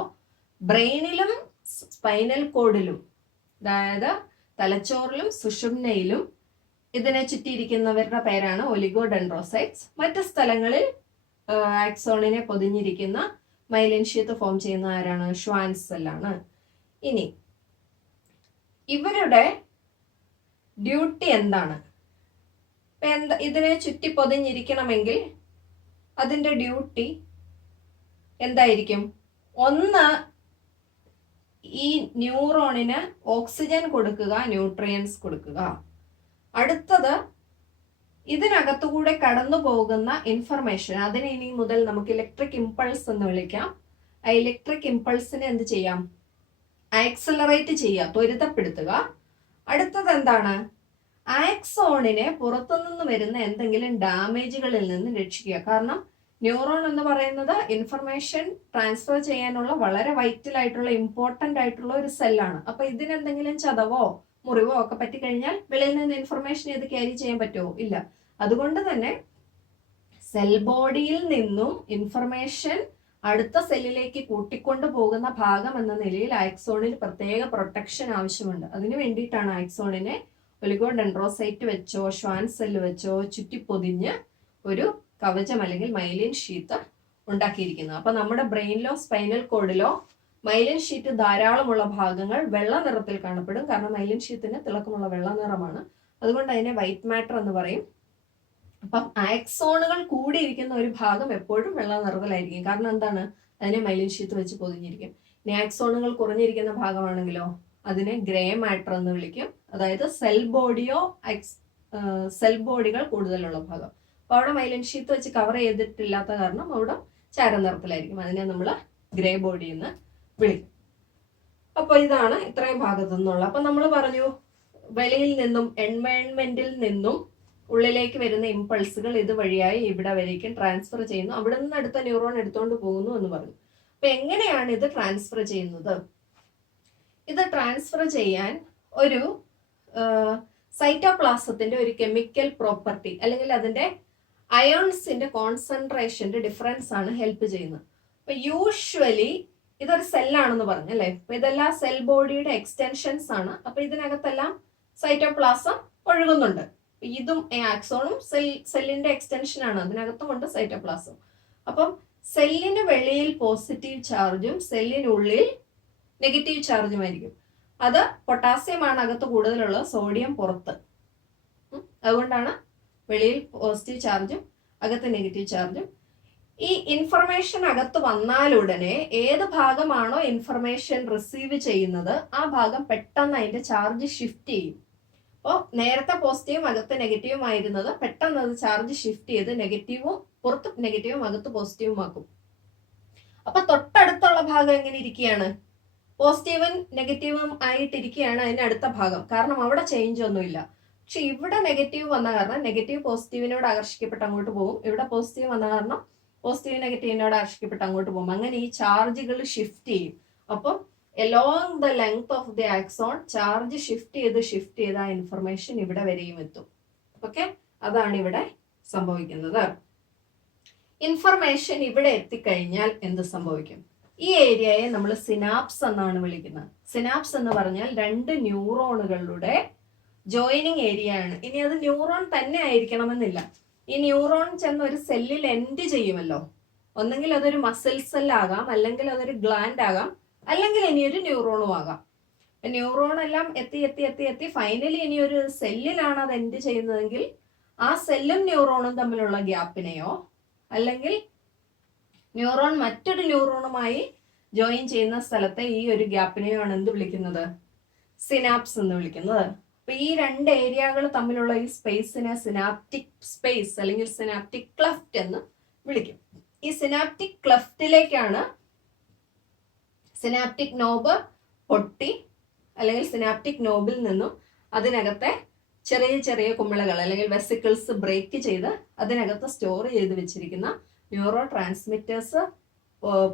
ബ്രെയിനിലും സ്പൈനൽ കോഡിലും, അതായത് തലച്ചോറിലും സുഷുമ്നയിലും ഇതിനെ ചുറ്റിയിരിക്കുന്നവരുടെ പേരാണ് ഒലിഗോഡെൻഡ്രോസൈറ്റ്സ്. മറ്റു സ്ഥലങ്ങളിൽ ആക്സോണിനെ പൊതിഞ്ഞിരിക്കുന്ന മൈലിൻ ഷീത്ത് ഫോം ചെയ്യുന്ന ആരാണ്? ഷ്വാൻ സെല്ലാണ്. ഇനി ഇവരുടെ ഡ്യൂട്ടി എന്താണ്? ഇതിനെ ചുറ്റി പൊതിഞ്ഞിരിക്കണമെങ്കിൽ അതിൻ്റെ ഡ്യൂട്ടി എന്തായിരിക്കും? ഒന്ന്, ഈ ന്യൂറോണിന് ഓക്സിജൻ കൊടുക്കുക, ന്യൂട്രിയൻസ് കൊടുക്കുക. അടുത്തത്, ഇതിനകത്തുകൂടെ കടന്നു പോകുന്ന ഇൻഫർമേഷൻ, അതിനെ ഇനി മുതൽ നമുക്ക് ഇലക്ട്രിക് ഇമ്പൾസ് എന്ന് വിളിക്കാം. ആ ഇലക്ട്രിക് ഇമ്പൾസിനെ എന്ത് ചെയ്യാം? ആക്സലറേറ്റ് ചെയ്യുക, ത്വരിതപ്പെടുത്തുക. അടുത്തത് എന്താണ്? ആക്സോണിനെ പുറത്തുനിന്ന് വരുന്ന എന്തെങ്കിലും ഡാമേജുകളിൽ നിന്ന് രക്ഷിക്കുക. കാരണം ന്യൂറോൺ എന്ന് പറയുന്നത് ഇൻഫർമേഷൻ ട്രാൻസ്ഫർ ചെയ്യാനുള്ള വളരെ വൈറ്റൽ ആയിട്ടുള്ള ഇമ്പോർട്ടൻ്റ് ആയിട്ടുള്ള ഒരു സെല്ലാണ്. അപ്പൊ ഇതിനെന്തെങ്കിലും ചതവോ മുറിവോ ഒക്കെ പറ്റിക്കഴിഞ്ഞാൽ വെളിയിൽ നിന്ന് ഇൻഫർമേഷൻ ഇത് ക്യാരി ചെയ്യാൻ പറ്റുമോ? ഇല്ല. അതുകൊണ്ട് തന്നെ സെൽ ബോഡിയിൽ നിന്നും ഇൻഫർമേഷൻ അടുത്ത സെല്ലിലേക്ക് കൂട്ടിക്കൊണ്ടു പോകുന്ന ഭാഗം എന്ന നിലയിൽ ആക്സോണിന് പ്രത്യേക പ്രൊട്ടക്ഷൻ ആവശ്യമുണ്ട്. അതിനു വേണ്ടിയിട്ടാണ് ആക്സോണിനെ ഒലിഗോഡെൻഡ്രോസൈറ്റ് വെച്ചോ ഷ്വാൻ സെല്ല് വെച്ചോ ചുറ്റിപ്പൊതിഞ്ഞ് ഒരു കവചം അല്ലെങ്കിൽ മൈലിൻ ഷീത്ത് ഉണ്ടാക്കിയിരിക്കുന്നത്. അപ്പൊ നമ്മുടെ ബ്രെയിനിലോ സ്പൈനൽ കോഡിലോ മൈലിൻ ഷീറ്റ് ധാരാളമുള്ള ഭാഗങ്ങൾ വെള്ള നിറത്തിൽ കാണപ്പെടും. കാരണം മൈലിൻ ഷീറ്റിന് തിളക്കമുള്ള വെള്ള നിറമാണ്. അതുകൊണ്ട് അതിനെ വൈറ്റ് മാറ്റർ എന്ന് പറയും. അപ്പം ആക്സോണുകൾ കൂടിയിരിക്കുന്ന ഒരു ഭാഗം എപ്പോഴും വെള്ള നിറത്തിലായിരിക്കും. കാരണം എന്താണ്? അതിനെ മൈലിൻ ഷീറ്റ് വെച്ച് പൊതിഞ്ഞിരിക്കും. ഇനി ആക്സോണുകൾ കുറഞ്ഞിരിക്കുന്ന ഭാഗമാണെങ്കിലോ അതിനെ ഗ്രേ മാറ്റർ എന്ന് വിളിക്കും. അതായത് സെൽ ബോഡികൾ കൂടുതലുള്ള ഭാഗം. അപ്പൊ അവിടെ മൈലിൻ ഷീറ്റ് വെച്ച് കവർ ചെയ്തിട്ടില്ലാത്ത കാരണം അവിടെ ചാരനിറത്തിലായിരിക്കും. അതിനെ നമ്മൾ ഗ്രേ ബോഡി എന്ന് വിളിക്കും. അപ്പൊ ഇതാണ് ഇത്രയും ഭാഗത്തു നിന്നുള്ള. അപ്പൊ നമ്മൾ പറഞ്ഞു വെളിയിൽ നിന്നും എൻവയൺമെന്റിൽ നിന്നും ഉള്ളിലേക്ക് വരുന്ന ഇമ്പൾസുകൾ ഇത് വഴിയായി ഇവിടെ വരേക്കും ട്രാൻസ്ഫർ ചെയ്യുന്നു. അവിടെ നിന്ന് അടുത്ത ന്യൂറോൺ എടുത്തുകൊണ്ട് പോകുന്നു എന്ന് പറഞ്ഞു. അപ്പൊ എങ്ങനെയാണ് ഇത് ട്രാൻസ്ഫർ ചെയ്യുന്നത്? ഇത് ട്രാൻസ്ഫർ ചെയ്യാൻ ഒരു സൈറ്റോപ്ലാസത്തിന്റെ ഒരു കെമിക്കൽ പ്രോപ്പർട്ടി അല്ലെങ്കിൽ അതിന്റെ അയോൺസിന്റെ കോൺസെൻട്രേഷന്റെ ഡിഫറൻസ് ആണ് ഹെൽപ്പ് ചെയ്യുന്നത്. അപ്പൊ യൂഷ്വലി ഇതൊരു സെല്ലാണെന്ന് പറഞ്ഞു അല്ലെ. അപ്പൊ ഇതെല്ലാം സെൽ ബോഡിയുടെ എക്സ്റ്റൻഷൻസ് ആണ്. അപ്പൊ ഇതിനകത്തെല്ലാം സൈറ്റോപ്ലാസം ഒഴുകുന്നുണ്ട്. ഇതും ആക്സോണും സെല്ലിന്റെ എക്സ്റ്റൻഷൻ ആണ്. അതിനകത്തുമുണ്ട് സൈറ്റോപ്ലാസം. അപ്പം സെല്ലിന് വെളിയിൽ പോസിറ്റീവ് ചാർജും സെല്ലിനുള്ളിൽ നെഗറ്റീവ് ചാർജും ആയിരിക്കും. അത് പൊട്ടാസ്യം ആണ് അകത്ത് കൂടുതലുള്ളത്, സോഡിയം പുറത്ത്. അതുകൊണ്ടാണ് വെളിയിൽ പോസിറ്റീവ് ചാർജും അകത്ത് നെഗറ്റീവ് ചാർജും. ഈ ഇൻഫർമേഷൻ അകത്ത് വന്നാലുടനെ ഏത് ഭാഗമാണോ ഇൻഫർമേഷൻ റിസീവ് ചെയ്യുന്നത് ആ ഭാഗം പെട്ടെന്ന് അതിന്റെ ചാർജ് ഷിഫ്റ്റ് ചെയ്യും. അപ്പോൾ നേരത്തെ പോസിറ്റീവും അകത്ത് നെഗറ്റീവും ആയിരുന്നത് പെട്ടെന്ന് അത് ചാർജ് ഷിഫ്റ്റ് ചെയ്ത് നെഗറ്റീവും പുറത്ത് നെഗറ്റീവും അകത്ത് പോസിറ്റീവും ആക്കും. അപ്പൊ തൊട്ടടുത്തുള്ള ഭാഗം എങ്ങനെ ഇരിക്കുകയാണ്? പോസിറ്റീവും നെഗറ്റീവും ആയിട്ടിരിക്കുകയാണ് അതിന്റെ അടുത്ത ഭാഗം. കാരണം അവിടെ ചേഞ്ച് ഒന്നുമില്ല. പക്ഷെ ഇവിടെ നെഗറ്റീവ് വന്ന കാരണം നെഗറ്റീവ് പോസിറ്റീവിനോട് ആകർഷിക്കപ്പെട്ട് അങ്ങോട്ട് പോകും. ഇവിടെ പോസിറ്റീവ് വന്ന കാരണം പോസിറ്റീവ് നെഗറ്റീവിനോട് ആകർഷിക്കപ്പെട്ട് അങ്ങോട്ട് പോകും. അങ്ങനെ ഈ ചാർജുകൾ ഷിഫ്റ്റ് ചെയ്യും. അപ്പം along the length of the axon charge shift ചെയ്ത് ആ ഇൻഫർമേഷൻ ഇവിടെ വരെയും എത്തും. ഓക്കെ, അതാണ് ഇവിടെ സംഭവിക്കുന്നത്. ഇൻഫർമേഷൻ ഇവിടെ എത്തിക്കഴിഞ്ഞാൽ എന്ത് സംഭവിക്കും? ഈ ഏരിയയെ നമ്മൾ സിനാപ്സ് എന്നാണ് വിളിക്കുന്നത്. സിനാപ്സ് എന്ന് പറഞ്ഞാൽ രണ്ട് ന്യൂറോണുകളുടെ ജോയിനിങ് ഏരിയ ആണ്. ഇനി അത് ന്യൂറോൺ തന്നെ ആയിരിക്കണമെന്നില്ല. ഈ ന്യൂറോൺ ചെന്ന് ഒരു സെല്ലിൽ എൻഡ് ചെയ്യുമല്ലോ. ഒന്നെങ്കിൽ അതൊരു മസിൽ സെല്ലാകാം, അല്ലെങ്കിൽ അതൊരു ഗ്ലാൻഡ് ആകാം, അല്ലെങ്കിൽ ഇനി ഒരു ന്യൂറോണും ആകാം. ന്യൂറോൺ എല്ലാം എത്തി ഫൈനലി ഇനി ഒരു സെല്ലിലാണ് അത് എൻഡ് ചെയ്യുന്നതെങ്കിൽ ആ സെല്ലും ന്യൂറോണും തമ്മിലുള്ള ഗ്യാപ്പിനെയോ അല്ലെങ്കിൽ ന്യൂറോൺ മറ്റൊരു ന്യൂറോണുമായി ജോയിൻ ചെയ്യുന്ന സ്ഥലത്തെ ഈ ഒരു ഗ്യാപ്പിനെയോ ആണ് എന്ത് വിളിക്കുന്നത്? സിനാപ്സ് എന്ന് വിളിക്കുന്നത്. അപ്പൊ ഈ രണ്ട് ഏരിയകൾ തമ്മിലുള്ള ഈ സ്പേസിനെ സിനാപ്റ്റിക് സ്പേസ് അല്ലെങ്കിൽ സിനാപ്റ്റിക് ക്ലെഫ്റ്റ് എന്ന് വിളിക്കും. ഈ സിനാപ്റ്റിക് ക്ലെഫ്റ്റിലേക്കാണ് സിനാപ്റ്റിക് നോബ് പൊട്ടി അല്ലെങ്കിൽ സിനാപ്റ്റിക് നോബിൽ നിന്നും അതിനകത്തെ ചെറിയ ചെറിയ കുമിളകൾ അല്ലെങ്കിൽ വെസിക്കിൾസ് ബ്രേക്ക് ചെയ്ത് അതിനകത്ത് സ്റ്റോർ ചെയ്ത് വെച്ചിരിക്കുന്ന ന്യൂറോ ട്രാൻസ്മിറ്റേഴ്സ്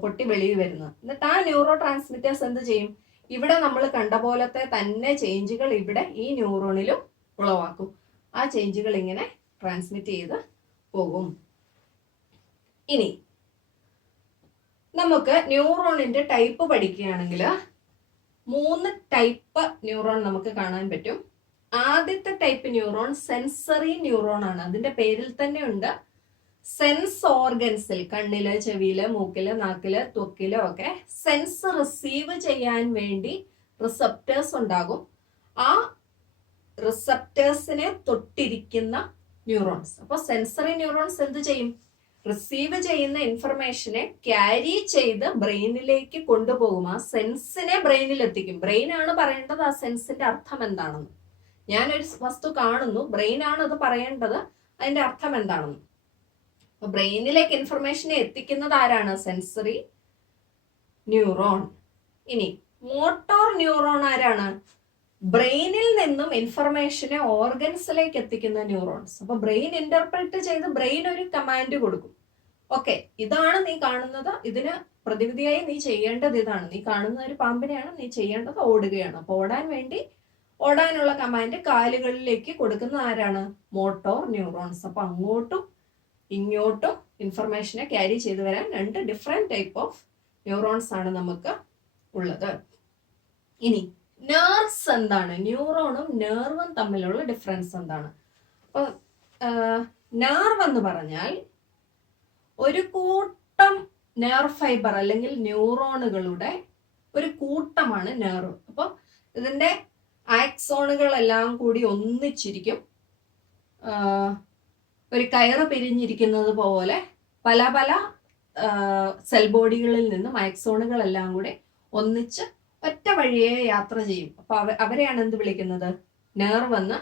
പൊട്ടി വെളിയിൽ വരുന്നത്. എന്നിട്ട് ആ ന്യൂറോ ട്രാൻസ്മിറ്റേഴ്സ് എന്ത് ചെയ്യും? ഇവിടെ നമ്മൾ കണ്ട പോലത്തെ തന്നെ ചേഞ്ചുകൾ ഇവിടെ ഈ ന്യൂറോണിലും ഉളവാക്കും. ആ ചേഞ്ചുകൾ ഇങ്ങനെ ട്രാൻസ്മിറ്റ് ചെയ്ത് പോകും. ഇനി നമുക്ക് ന്യൂറോണിന്റെ ടൈപ്പ് പഠിക്കുകയാണെങ്കിൽ 3 ടൈപ്പ് ന്യൂറോൺ നമുക്ക് കാണാൻ പറ്റും. ആദ്യത്തെ ടൈപ്പ് ന്യൂറോൺ സെൻസറി ന്യൂറോൺ ആണ്. അതിന്റെ പേരിൽ തന്നെ ഉണ്ട്. സെൻസ് ഓർഗൻസിൽ കണ്ണില്, ചെവിയില്, മൂക്കില്, നാക്കില്, ത്വക്കില് ഒക്കെ സെൻസ് റിസീവ് ചെയ്യാൻ വേണ്ടി റിസപ്റ്റേഴ്സ് ഉണ്ടാകും. ആ റിസപ്റ്റേഴ്സിനെ തൊട്ടിരിക്കുന്ന ന്യൂറോൺസ്. അപ്പോൾ സെൻസറി ന്യൂറോൺസ് എന്ത് ചെയ്യും? റിസീവ് ചെയ്യുന്ന ഇൻഫർമേഷനെ ക്യാരി ചെയ്ത് ബ്രെയിനിലേക്ക് കൊണ്ടുപോകും. ആ സെൻസിനെ ബ്രെയിനിൽ എത്തിക്കും. ബ്രെയിൻ ആണ് പറയേണ്ടത് ആ സെൻസിന്റെ അർത്ഥം എന്താണെന്ന്. ഞാനൊരു വസ്തു കാണുന്നു, ബ്രെയിൻ ആണ് അത് പറയേണ്ടത് അതിന്റെ അർത്ഥം എന്താണെന്ന്. അപ്പൊ ബ്രെയിനിലേക്ക് ഇൻഫർമേഷനെ എത്തിക്കുന്നത് ആരാണ്? Sensory neuron. ഇനി മോട്ടോർ ന്യൂറോൺ ആരാണ്? ബ്രെയിനിൽ നിന്നും ഇൻഫർമേഷനെ ഓർഗൻസിലേക്ക് എത്തിക്കുന്ന ന്യൂറോൺസ്. അപ്പൊ ബ്രെയിൻ ഇന്റർപ്രറ്റ് ചെയ്ത് ബ്രെയിൻ ഒരു കമാൻഡ് കൊടുക്കും. ഓക്കെ, ഇതാണ് നീ കാണുന്നത്, ഇതിന് പ്രതിവിധിയായി നീ ചെയ്യേണ്ടത് ഇതാണ്. നീ കാണുന്ന ഒരു പാമ്പിനെയാണ്, നീ ചെയ്യേണ്ടത് ഓടുകയാണ്. അപ്പൊ ഓടാനുള്ള കമാൻഡ് കാലുകളിലേക്ക് കൊടുക്കുന്ന ആരാണ്? Motor neurons. അപ്പൊ അങ്ങോട്ടും ഇങ്ങോട്ടും ഇൻഫർമേഷനെ ക്യാരി ചെയ്ത് വരാൻ 2 ഡിഫറെന്റ് ടൈപ്പ് ഓഫ് ന്യൂറോൺസ് ആണ് നമുക്ക് ഉള്ളത്. ഇനി നെർവ്സ് എന്താണ്? ന്യൂറോണും നെർവും തമ്മിലുള്ള ഡിഫറൻസ് എന്താണ്? അപ്പൊ നെർവ് എന്ന് പറഞ്ഞാൽ ഒരു കൂട്ടം നെർവ് ഫൈബർ അല്ലെങ്കിൽ ന്യൂറോണുകളുടെ ഒരു കൂട്ടമാണ് നെർവ്. അപ്പൊ ഇതിന്റെ ആക്സോണുകളെല്ലാം കൂടി ഒന്നിച്ചിരിക്കും. ഒരു കയറ് പിരിഞ്ഞിരിക്കുന്നത് പോലെ പല പല സെൽ ബോഡികളിൽ നിന്നും ആക്സോണുകളെല്ലാം കൂടെ ഒന്നിച്ച് ഒറ്റ വഴിയെ യാത്ര ചെയ്യും. അപ്പൊ അവരെയാണ് എന്ത് വിളിക്കുന്നത്? നെർവ് എന്ന്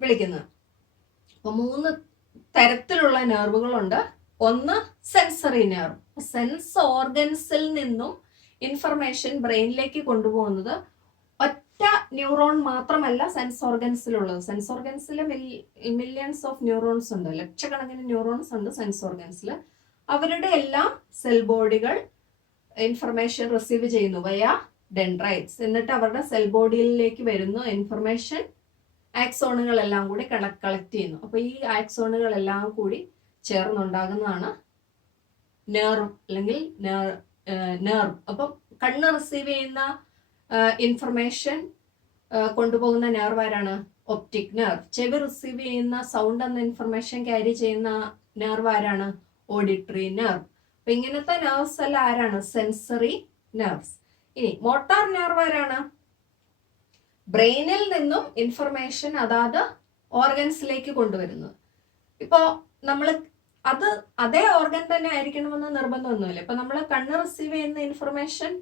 വിളിക്കുന്നത്. അപ്പൊ 3 തരത്തിലുള്ള നെർവുകളുണ്ട്. ഒന്ന് സെൻസറി നെർവ്. സെൻസ് ഓർഗൻസിൽ നിന്നും ഇൻഫർമേഷൻ ബ്രെയിനിലേക്ക് കൊണ്ടുപോകുന്നത് ഒറ്റ ന്യൂറോൺ മാത്രമല്ല സെൻസ് ഓർഗൻസിലുള്ളത്. സെൻസ് ഓർഗൻസിൽ മില്യൺസ് ഓഫ് ന്യൂറോൺസ് ഉണ്ട്, ലക്ഷക്കണക്കിന് ന്യൂറോൺസ് ഉണ്ട് സെൻസ് ഓർഗൻസിൽ. അവരുടെ എല്ലാം സെൽ ബോഡികൾ ഇൻഫർമേഷൻ റിസീവ് ചെയ്യുന്നു വയ ഡെൻഡ്രൈറ്റ്സ്. എന്നിട്ട് അവരുടെ സെൽ ബോഡിയിലേക്ക് വരുന്ന ഇൻഫർമേഷൻ ആക്സോണുകളെല്ലാം കൂടി കളക്ട് ചെയ്യുന്നു. അപ്പൊ ഈ ആക്സോണുകളെല്ലാം കൂടി ചേർന്നുണ്ടാകുന്നതാണ് നെർവ് അല്ലെങ്കിൽ നെർവ്. അപ്പം കണ്ണ് റിസീവ് ചെയ്യുന്ന ഇൻഫർമേഷൻ കൊണ്ടുപോകുന്ന നെർവ് ആരാണ്? Optic nerve. ചെവി റിസീവ് ചെയ്യുന്ന സൗണ്ട് എന്ന ഇൻഫർമേഷൻ ക്യാരി ചെയ്യുന്ന നെർവ് ആരാണ്? Auditory nerve. അപ്പൊ ഇങ്ങനത്തെ നെർവ്സ് എല്ലാം ആരാണ്? Sensory nerves. ഇനി മോട്ടോർ നെർവ് ആരാണ്? ബ്രെയിനിൽ നിന്നും ഇൻഫർമേഷൻ അതാത് ഓർഗൻസിലേക്ക് കൊണ്ടുവരുന്നത്. ഇപ്പോ നമ്മൾ അതേ ഓർഗൻ തന്നെ ആയിരിക്കണമെന്ന് നിർബന്ധമൊന്നുമില്ല. ഇപ്പൊ നമ്മൾ കണ്ണ് റിസീവ് ചെയ്യുന്ന ഇൻഫർമേഷൻ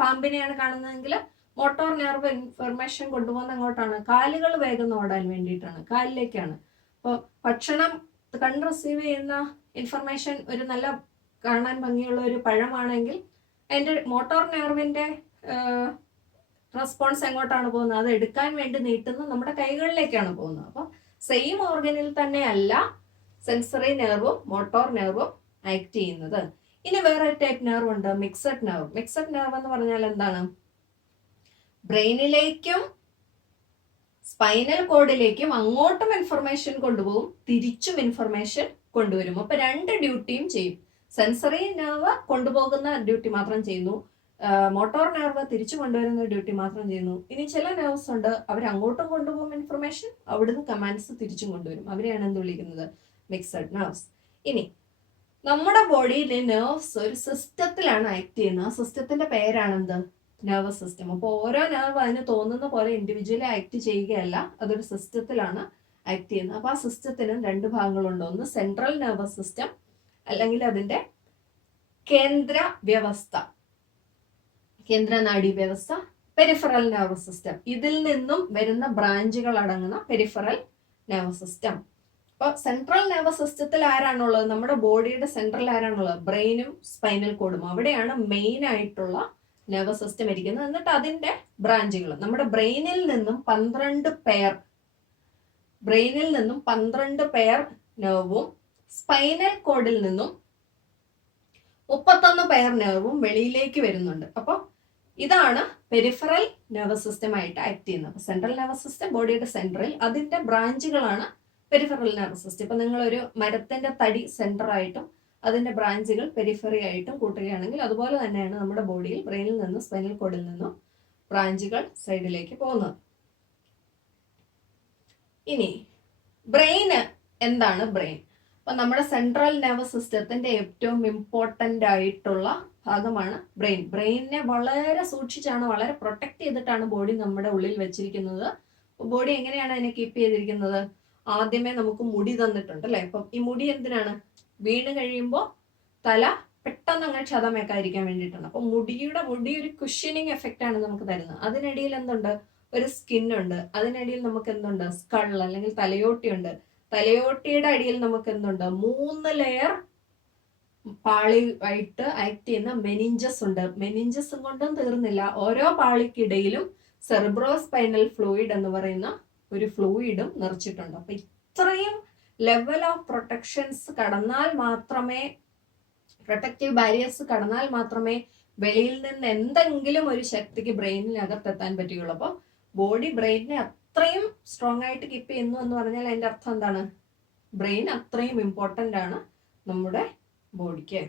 പാമ്പിനെയാണ് കാണുന്നതെങ്കിൽ മോട്ടോർ നെർവ് ഇൻഫർമേഷൻ കൊണ്ടുപോകുന്ന അങ്ങോട്ടാണ്. കാലുകൾ വേഗം ഓടാൻ വേണ്ടിയിട്ടാണ്, കാലിലേക്കാണ്. അപ്പോൾ ഭക്ഷണം കണ്ണ് റിസീവ് ചെയ്യുന്ന ഇൻഫർമേഷൻ ഒരു നല്ല കാണാൻ ഭംഗിയുള്ള ഒരു പഴമാണെങ്കിൽ അതിൻ്റെ മോട്ടോർ നെർവിന്റെ റെസ്പോൺസ് എങ്ങോട്ടാണ് പോകുന്നത്? അത് എടുക്കാൻ വേണ്ടി നീട്ടുന്നത് നമ്മുടെ കൈകളിലേക്കാണ് പോകുന്നത്. അപ്പോൾ സെയിം ഓർഗനിൽ തന്നെയല്ല സെൻസറി നെർവും മോട്ടോർ നെർവും ആക്ട് ചെയ്യുന്നത്. ഇനി വേറെ ടൈപ്പ് നെർവ് ഉണ്ട്, മിക്സഡ് നെർവ്. മിക്സഡ് നെർവ് എന്ന് പറഞ്ഞാൽ എന്താണ്? ബ്രെയിനിലേക്കും സ്പൈനൽ കോഡിലേക്കും അങ്ങോട്ടും ഇൻഫർമേഷൻ കൊണ്ടുപോകും, തിരിച്ചും ഇൻഫർമേഷൻ കൊണ്ടുവരും. അപ്പൊ 2 ഡ്യൂട്ടിയും ചെയ്യും. സെൻസറി നെർവ് കൊണ്ടുപോകുന്ന ഡ്യൂട്ടി മാത്രം ചെയ്യുന്നു, മോട്ടോർ നെർവ് തിരിച്ചു കൊണ്ടുവരുന്ന ഡ്യൂട്ടി മാത്രം ചെയ്യുന്നു. ഇനി ചില നെർവ്സ് ഉണ്ട്, അവർ അങ്ങോട്ടും കൊണ്ടുപോകും ഇൻഫർമേഷൻ, അവിടുന്ന് കമാൻഡ്സ് തിരിച്ചും കൊണ്ടുവരും. അവരെയാണ് എന്ത് വിളിക്കുന്നത്? Mixed nerves. ഇനി നമ്മുടെ ബോഡിയിലെ നെർവ്സ് ഒരു സിസ്റ്റത്തിലാണ് ആക്ട് ചെയ്യുന്നത്. ആ സിസ്റ്റത്തിന്റെ പേരാണ് എന്ത്? Nervous system. അപ്പോൾ ഓരോ നെർവ് അതിന് തോന്നുന്ന പോലെ ഇൻഡിവിജ്വലി ആക്ട് ചെയ്യുകയല്ല, അതൊരു സിസ്റ്റത്തിലാണ് ആക്ട് ചെയ്യുന്നത്. അപ്പൊ ആ സിസ്റ്റത്തിന് 2 ഭാഗങ്ങളുണ്ട്. ഒന്ന് സെൻട്രൽ നെർവസ് സിസ്റ്റം, അല്ലെങ്കിൽ അതിന്റെ കേന്ദ്ര വ്യവസ്ഥ, കേന്ദ്ര നാഡീ വ്യവസ്ഥ. പെരിഫറൽ നെർവസ് സിസ്റ്റം, ഇതിൽ നിന്നും വരുന്ന ബ്രാഞ്ചുകൾ അടങ്ങുന്ന പെരിഫറൽ നെർവസ് സിസ്റ്റം. അപ്പൊ സെൻട്രൽ നെർവസ് സിസ്റ്റത്തിൽ ആരാണുള്ളത്? നമ്മുടെ ബോഡിയുടെ സെൻട്രൽ ആരാണുള്ളത്? ബ്രെയിനും സ്പൈനൽ കോഡും. അവിടെയാണ് മെയിൻ ആയിട്ടുള്ള നെർവസ് സിസ്റ്റം ഇരിക്കുന്നത്. എന്നിട്ട് അതിന്റെ ബ്രാഞ്ചുകൾ നമ്മുടെ ബ്രെയിനിൽ നിന്നും 12 പെയർ നെർവും സ്പൈനൽ കോഡിൽ നിന്നും 31 പെയർ നെർവും വെളിയിലേക്ക് വരുന്നുണ്ട്. അപ്പോൾ ഇതാണ് പെരിഫറൽ നെർവസ് സിസ്റ്റം ആയിട്ട് ആക്ട് ചെയ്യുന്നത്. സെൻട്രൽ നെർവസ് സിസ്റ്റം ബോഡിയുടെ സെൻട്രൽ, അതിന്റെ ബ്രാഞ്ചുകളാണ് പെരിഫറൽ നെർവസ് സിസ്റ്റം. ഇപ്പൊ നിങ്ങളൊരു മരത്തിന്റെ തടി സെന്റർ ആയിട്ടും അതിന്റെ ബ്രാഞ്ചുകൾ പെരിഫറി ആയിട്ടും കൂട്ടുകയാണെങ്കിൽ അതുപോലെ തന്നെയാണ് നമ്മുടെ ബോഡിയിൽ ബ്രെയിനിൽ നിന്നും സ്പൈനൽ കോഡിൽ നിന്നും ബ്രാഞ്ചുകൾ സൈഡിലേക്ക് പോകുന്നത്. ഇനി ബ്രെയിന് എന്താണ്? ബ്രെയിൻ അപ്പൊ നമ്മുടെ സെൻട്രൽ നെർവസ് സിസ്റ്റത്തിന്റെ ഏറ്റവും ഇമ്പോർട്ടന്റ് ആയിട്ടുള്ള ഭാഗമാണ് ബ്രെയിൻ. ബ്രെയിനിനെ വളരെ സൂക്ഷിച്ചാണ്, വളരെ പ്രൊട്ടക്ട് ചെയ്തിട്ടാണ് ബോഡി നമ്മുടെ ഉള്ളിൽ വെച്ചിരിക്കുന്നത്. ബോഡി എങ്ങനെയാണ് അതിനെ കീപ്പ് ചെയ്തിരിക്കുന്നത്? ആദ്യമേ നമുക്ക് മുടി തന്നിട്ടുണ്ട് അല്ലെ. അപ്പം ഈ മുടി എന്തിനാണ്? വീണ് കഴിയുമ്പോൾ തല പെട്ടെന്ന് അങ്ങ് ക്ഷതമേക്കാതിരിക്കാൻ വേണ്ടിയിട്ടാണ്. അപ്പൊ മുടി ഒരു കുഷ്യനിങ് എഫക്റ്റ് ആണ് നമുക്ക് തരുന്നത്. അതിനിടയിൽ എന്തുണ്ട്? ഒരു സ്കിന്നുണ്ട്. അതിനിടയിൽ നമുക്ക് എന്തുണ്ട്? സ്കൾ അല്ലെങ്കിൽ തലയോട്ടിയുണ്ട്. തലയോട്ടിയുടെ അടിയിൽ നമുക്ക് എന്തുണ്ട്? 3 ലെയർ പാളി ആയിട്ട് ആക്ട് ചെയ്യുന്ന മെനിഞ്ചസ് ഉണ്ട്. മെനിഞ്ചസും കൊണ്ടും തീർന്നില്ല, ഓരോ പാളിക്കിടയിലും സെറിബ്രോസ്പൈനൽ ഫ്ലൂയിഡ് എന്ന് പറയുന്ന ഒരു ഫ്ലൂയിഡും നിറച്ചിട്ടുണ്ട്. അപ്പൊ ഇത്രയും ലെവൽ ഓഫ് പ്രൊട്ടക്ഷൻസ് കടന്നാൽ മാത്രമേ, പ്രൊട്ടക്റ്റീവ് ബാരിയേഴ്സ് കടന്നാൽ മാത്രമേ വെളിയിൽ നിന്ന് എന്തെങ്കിലും ഒരു ശക്തിക്ക് ബ്രെയിനിനകത്ത് എത്താൻ പറ്റുകയുള്ളൂ. അപ്പോൾ ബോഡി ബ്രെയിനിനെ അത്രയും സ്ട്രോങ് ആയിട്ട് കീപ്പ് ചെയ്യുന്നു എന്ന് പറഞ്ഞാൽ അതിന്റെ അർത്ഥം എന്താണ്? ബ്രെയിൻ അത്രയും ഇമ്പോർട്ടൻ്റ് ആണ് നമ്മുടെ ബോഡിക്ക്.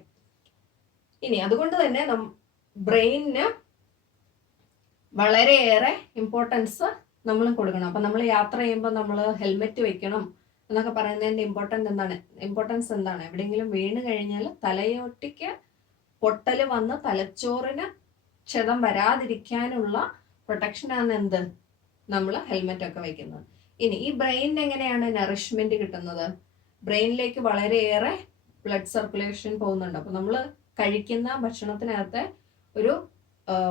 ഇനി അതുകൊണ്ട് തന്നെ ബ്രെയിനിന് വളരെയേറെ ഇമ്പോർട്ടൻസ് നമ്മൾ കൊടുക്കണം. അപ്പൊ നമ്മൾ യാത്ര ചെയ്യുമ്പോൾ നമ്മൾ ഹെൽമെറ്റ് വെക്കണം എന്നൊക്കെ പറയുന്നതിന്റെ ഇമ്പോർട്ടൻസ് എന്താണ്? എവിടെയെങ്കിലും വീണ് കഴിഞ്ഞാൽ തലയോട്ടിക്ക് പൊട്ടല് വന്ന് തലച്ചോറിന് ക്ഷതം വരാതിരിക്കാനുള്ള പ്രൊട്ടക്ഷനാണ് എന്ത്? നമ്മൾ ഹെൽമെറ്റ് ഒക്കെ വെക്കുന്നത്. ഇനി ഈ ബ്രെയിനിന് എങ്ങനെയാണ് നറിഷ്മെന്റ് കിട്ടുന്നത്? ബ്രെയിനിലേക്ക് വളരെയേറെ ബ്ലഡ് സർക്കുലേഷൻ പോകുന്നുണ്ട്. അപ്പൊ നമ്മൾ കഴിക്കുന്ന ഭക്ഷണത്തിനകത്തെ ഒരു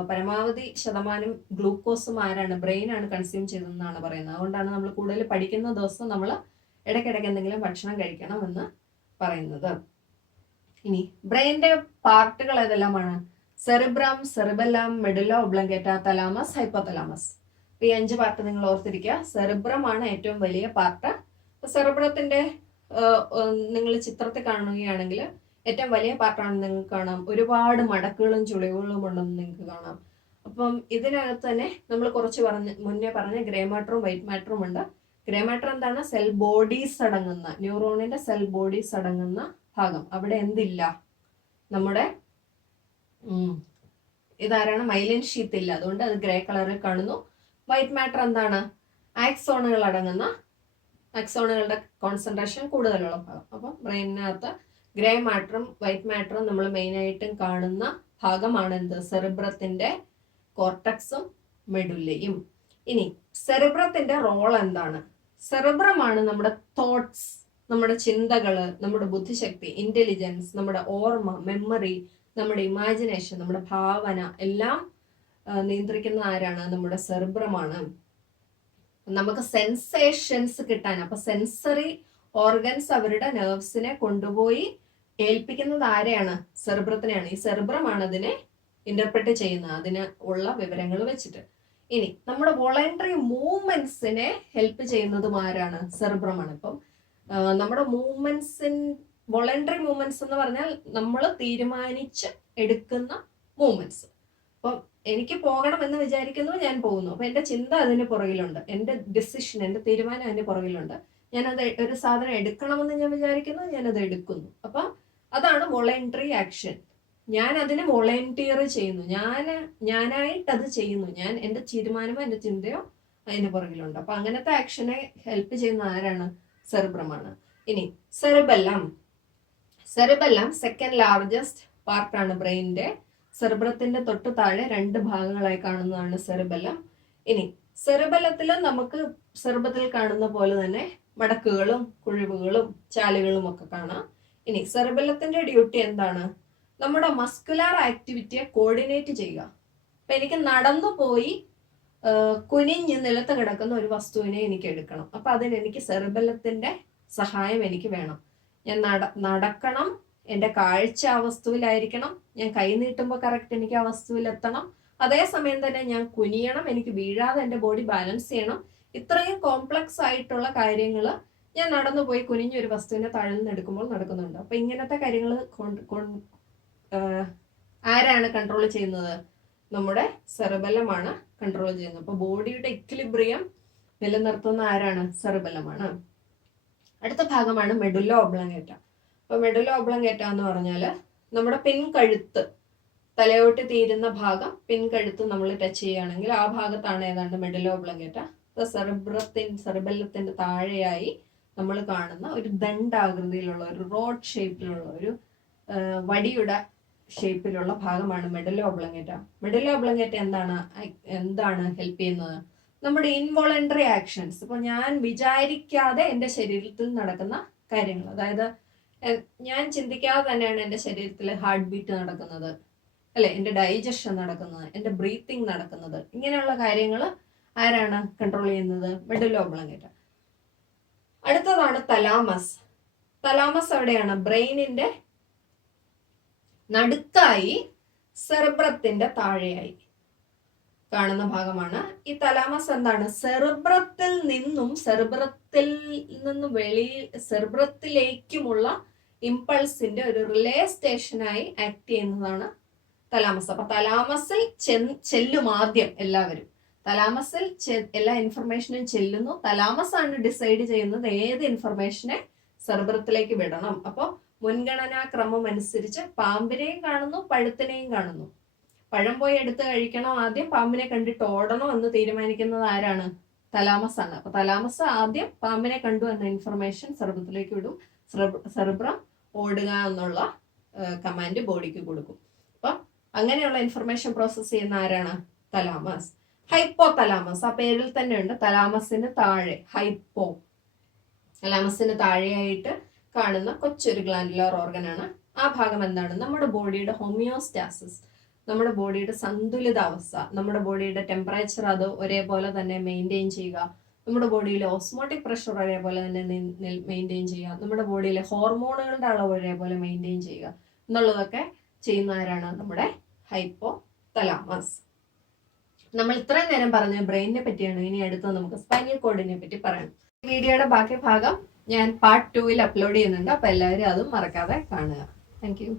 പരമാവധി ശതമാനം ഗ്ലൂക്കോസും ആരാണ്? ബ്രെയിനാണ് കൺസ്യൂം ചെയ്തതെന്നാണ് പറയുന്നത്. അതുകൊണ്ടാണ് നമ്മൾ കൂടുതൽ പഠിക്കുന്ന ദിവസം നമ്മൾ ഇടയ്ക്കിടയ്ക്ക് എന്തെങ്കിലും ഭക്ഷണം കഴിക്കണം എന്ന് പറയുന്നത്. ഇനി ബ്രെയിനിന്റെ പാർട്ടുകൾ ഏതെല്ലാമാണ്? Cerebrum, cerebellum, medulla oblongata, thalamus, hypothalamus. ഈ 5 പാർട്ട് നിങ്ങൾ ഓർത്തിരിക്കുക. സെറിബ്രം ആണ് ഏറ്റവും വലിയ പാർട്ട്. സെറിബ്രത്തിന്റെ നിങ്ങൾ ചിത്രത്തിൽ കാണുകയാണെങ്കിൽ ഏറ്റവും വലിയ പാർട്ടാണ് നിങ്ങൾക്ക് കാണാം. ഒരുപാട് മടക്കുകളും ചുളിവുകളും ഉണ്ടെന്ന് നിങ്ങൾക്ക് കാണാം. അപ്പം ഇതിനകത്ത് തന്നെ നമ്മൾ കുറച്ച് മുന്നേ പറഞ്ഞ ഗ്രേ മാറ്ററും വൈറ്റ് മാറ്ററും ഉണ്ട്. ഗ്രേ മാറ്റർ എന്താണ്? സെൽ ബോഡീസ് അടങ്ങുന്ന, ന്യൂറോണിന്റെ സെൽ ബോഡീസ് അടങ്ങുന്ന ഭാഗം. അവിടെ എന്തില്ല? നമ്മുടെ ഇതാരാണ്? മൈലിൻ ഷീത്ത് ഇല്ല, അതുകൊണ്ട് അത് ഗ്രേ കളറിൽ കാണുന്നു. വൈറ്റ് മാറ്റർ എന്താണ്? ആക്സോണുകൾ അടങ്ങുന്ന, ആക്സോണുകളുടെ കോൺസെൻട്രേഷൻ കൂടുതലുള്ള ഭാഗം. അപ്പം ബ്രെയിനിനകത്ത് ഗ്രേ മാറ്ററും വൈറ്റ് മാറ്ററും നമ്മൾ മെയിനായിട്ടും കാണുന്ന ഭാഗമാണ് എന്ത്? സെറിബ്രത്തിന്റെ കോർട്ടക്സും മെഡുല്ലയും. ഇനി സെറിബ്രത്തിന്റെ റോൾ എന്താണ്? സെറിബ്രമാണ് നമ്മുടെ തോട്ട്സ്, നമ്മുടെ ചിന്തകള്, നമ്മുടെ ബുദ്ധിശക്തി, ഇന്റലിജൻസ്, നമ്മുടെ ഓർമ്മ, മെമ്മറി, നമ്മുടെ ഇമാജിനേഷൻ, നമ്മുടെ ഭാവന എല്ലാം നിയന്ത്രിക്കുന്ന ആരാണ്? നമ്മുടെ സെറിബ്രമാണ്. നമുക്ക് സെൻസേഷൻസ് കിട്ടാൻ, അപ്പൊ സെൻസറി ഓർഗൻസ് അവരുടെ നെർവ്സിനെ കൊണ്ടുപോയി ഏൽപ്പിക്കുന്നത് ആരെയാണ്? സെറിബ്രത്തിനെയാണ്. ഈ സെറിബ്രമാണ് അതിനെ ഇന്റർപ്രറ്റ് ചെയ്യുന്നത്, അതിന് ഉള്ള വിവരങ്ങൾ വെച്ചിട്ട്. ഇനി നമ്മുടെ വോളണ്ടറി മൂവ്മെന്റ്സിനെ ഹെൽപ്പ് ചെയ്യുന്നതും ആരാണ്? സെറിബ്രമാണ്. ഇപ്പം നമ്മുടെ വോളണ്ടറി മൂവ്മെന്റ്സ് എന്ന് പറഞ്ഞാൽ നമ്മൾ തീരുമാനിച്ച് എടുക്കുന്ന മൂവ്മെന്റ്സ്. അപ്പം എനിക്ക് പോകണം എന്ന് വിചാരിക്കുന്നു, ഞാൻ പോകുന്നു. അപ്പൊ എന്റെ ചിന്ത അതിന് പുറകിലുണ്ട്, എന്റെ ഡിസിഷൻ, എന്റെ തീരുമാനം അതിന് പുറകിലുണ്ട്. ഞാനത് ഒരു സാധനം എടുക്കണമെന്ന് ഞാൻ വിചാരിക്കുന്നു, ഞാനത് എടുക്കുന്നു. അപ്പൊ അതാണ് വോളണ്ടറി ആക്ഷൻ. ഞാൻ അതിന് വോളണ്ടിയർ ചെയ്യുന്നു, ഞാനായിട്ട് അത് ചെയ്യുന്നു. ഞാൻ എന്റെ തീരുമാനമോ എന്റെ ചിന്തയോ അതിന് പുറകിലുണ്ട്. അപ്പൊ അങ്ങനത്തെ ആക്ഷനെ ഹെൽപ്പ് ചെയ്യുന്ന ആരാണ്? സെറിബ്രമാണ്. ഇനി സെറിബെല്ലം സെക്കൻഡ് ലാർജസ്റ്റ് പാർട്ടാണ് ബ്രെയിനിന്റെ. സെറിബ്രത്തിന്റെ തൊട്ട് താഴെ 2 ഭാഗങ്ങളായി കാണുന്നതാണ് സെറിബെല്ലം. ഇനി സെറിബെല്ലത്തിലും നമുക്ക് സെറിബ്രത്തിൽ കാണുന്ന പോലെ തന്നെ മടക്കുകളും കുഴിവുകളും ചാലുകളും ഒക്കെ കാണാം. ഇനി സെറിബെല്ലത്തിന്റെ ഡ്യൂട്ടി എന്താണ്? നമ്മുടെ മസ്കുലാർ ആക്ടിവിറ്റിയെ കോർഡിനേറ്റ് ചെയ്യുക. അപ്പൊ എനിക്ക് നടന്നു പോയി കുനിഞ്ഞ് നിലത്ത് കിടക്കുന്ന ഒരു വസ്തുവിനെ എനിക്ക് എടുക്കണം. അപ്പൊ അതിന് എനിക്ക് സെറിബെല്ലത്തിന്റെ സഹായം എനിക്ക് വേണം. ഞാൻ നടക്കണം, എന്റെ കാഴ്ച ആ വസ്തുവിലായിരിക്കണം, ഞാൻ കൈ നീട്ടുമ്പോൾ കറക്റ്റ് എനിക്ക് ആ വസ്തുവിൽ എത്തണം, അതേസമയം തന്നെ ഞാൻ കുനിയണം, എനിക്ക് വീഴാതെ എന്റെ ബോഡി ബാലൻസ് ചെയ്യണം. ഇത്രയും കോംപ്ലക്സ് ആയിട്ടുള്ള കാര്യങ്ങൾ ഞാൻ നടന്നുപോയി കുനിഞ്ഞൊരു വസ്തുവിനെ താഴ്ന്ന് എടുക്കുമ്പോൾ നടക്കുന്നുണ്ട്. അപ്പൊ ഇങ്ങനത്തെ കാര്യങ്ങൾ ആരാണ് കൺട്രോൾ ചെയ്യുന്നത്? നമ്മുടെ സെറിബെല്ലമാണ് കൺട്രോൾ ചെയ്യുന്നത്. അപ്പൊ ബോഡിയുടെ ഇക്വിലിബ്രിയം നിലനിർത്തുന്ന ആരാണ്? സെറിബെല്ലമാണ്. അടുത്ത ഭാഗമാണ് മെഡുല്ല ഒബ്ലങ്കേറ്റ. അപ്പൊ മെഡുല്ല ഒബ്ലങ്കേറ്റ എന്ന് പറഞ്ഞാൽ നമ്മുടെ പിൻകഴുത്ത്, തലയോട്ടി തീരുന്ന ഭാഗം, പിൻകഴുത്ത് നമ്മൾ ടച്ച് ചെയ്യുകയാണെങ്കിൽ ആ ഭാഗത്താണ് ഏതാണ്ട് മെഡുല്ല ഒബ്ലങ്കേറ്റ. സെറിബെല്ലത്തിന്റെ താഴെയായി നമ്മൾ കാണുന്ന ഒരു ദണ്ഡാകൃതിയിലുള്ള, ഒരു റോഡ് ഷേപ്പിലുള്ള, ഒരു വടിയുടെ ഷേപ്പിലുള്ള ഭാഗമാണ് മെഡുല്ല ഒബ്ലങ്കേറ്റ. മെഡുല്ല ഒബ്ലങ്കേറ്റ എന്താണ് ഹെൽപ്പ് ചെയ്യുന്നത്? നമ്മുടെ ഇൻവോളണ്ടറി ആക്ഷൻസ്, ഇപ്പോൾ ഞാൻ വിചാരിക്കാതെ എൻ്റെ ശരീരത്തിൽ നടക്കുന്ന കാര്യങ്ങൾ, അതായത് ഞാൻ ചിന്തിക്കാതെ തന്നെയാണ് എൻ്റെ ശരീരത്തിൽ ഹാർട്ട് ബീറ്റ് നടക്കുന്നത്, അല്ലെ, എൻ്റെ ഡൈജഷൻ നടക്കുന്നത്, എൻ്റെ ബ്രീത്തിങ് നടക്കുന്നത്, ഇങ്ങനെയുള്ള കാര്യങ്ങൾ ആരാണ് കൺട്രോൾ ചെയ്യുന്നത്? Medulla oblongata. അടുത്തതാണ് തലാമസ്. തലാമസ് എവിടെയാണ്? ബ്രെയിനിന്റെ നടുക്കായി സെറിബ്രത്തിന്റെ താഴെയായി കാണുന്ന ഭാഗമാണ് ഈ തലാമസ്. എന്താണ്? സെറിബ്രത്തിൽ നിന്നും സെറിബ്രത്തിലേക്കുമുള്ള ഇമ്പൾസിന്റെ ഒരു റിലേ സ്റ്റേഷനായി ആക്ട് ചെയ്യുന്നതാണ് തലാമസ്. അപ്പൊ തലാമസിൽ ചെല്ലും ആദ്യം എല്ലാവരും. തലാമസിൽ എല്ലാ ഇൻഫർമേഷനും ചെല്ലുന്നു. തലാമസ് ആണ് ഡിസൈഡ് ചെയ്യുന്നത് ഏത് ഇൻഫർമേഷനെ സെറിബ്രത്തിലേക്ക് വിടണം. അപ്പോൾ മുൻഗണനാ ക്രമം അനുസരിച്ച് പാമ്പിനെയും കാണുന്നു, പഴുത്തിനെയും കാണുന്നു. പഴം പോയി എടുത്ത് കഴിക്കണോ ആദ്യം പാമ്പിനെ കണ്ടിട്ട് ഓടണോ എന്ന് തീരുമാനിക്കുന്നത് ആരാണ്? തലാമസ് ആണ്. അപ്പൊ തലാമസ് ആദ്യം പാമ്പിനെ കണ്ടു എന്ന ഇൻഫർമേഷൻ സെറിബ്രത്തിലേക്ക് വിടും. സെറിബ്രം ഓടുക എന്നുള്ള കമാൻഡ് ബോഡിക്ക് കൊടുക്കും. അപ്പൊ അങ്ങനെയുള്ള ഇൻഫർമേഷൻ പ്രോസസ് ചെയ്യുന്ന ആരാണ്? തലാമസ്. ഹൈപ്പോ തലാമസ്, ആ പേരിൽ തന്നെ ഉണ്ട്. തലാമസിന് താഴെ, ഹൈപ്പോ, തലാമസിന് താഴെയായിട്ട് കാണുന്ന കൊച്ചൊരു ഗ്ലാൻഡുലാർ ഓർഗൻ ആണ്. ആ ഭാഗം എന്താണ്? നമ്മുടെ ബോഡിയുടെ ഹോമിയോസ്റ്റാസിസ്, നമ്മുടെ ബോഡിയുടെ സന്തുലിതാവസ്ഥ, നമ്മുടെ ബോഡിയുടെ ടെമ്പറേച്ചർ അത് ഒരേപോലെ തന്നെ മെയിൻറ്റെയിൻ ചെയ്യുക, നമ്മുടെ ബോഡിയിലെ ഓസ്മോട്ടിക് പ്രഷർ ഒരേപോലെ തന്നെ മെയിൻറ്റെയിൻ ചെയ്യുക, നമ്മുടെ ബോഡിയിലെ ഹോർമോണുകളുടെ അളവ് ഒരേപോലെ മെയിൻറ്റെയിൻ ചെയ്യുക എന്നുള്ളതൊക്കെ ചെയ്യുന്ന ആരാണ്? നമ്മുടെ ഹൈപ്പോ തലാമസ്. നമ്മൾ ഇത്രയും നേരം പറഞ്ഞ ബ്രെയിനിനെ പറ്റിയാണ്. ഇനി അടുത്ത് നമുക്ക് സ്പൈനൽ കോഡിനെ പറ്റി പറയണം. വീഡിയോയുടെ ബാക്കി ഭാഗം ഞാൻ പാർട്ട് 2 അപ്ലോഡ് ചെയ്യുന്നുണ്ട്. അപ്പൊ എല്ലാവരും അതും മറക്കാതെ കാണുക. Thank you.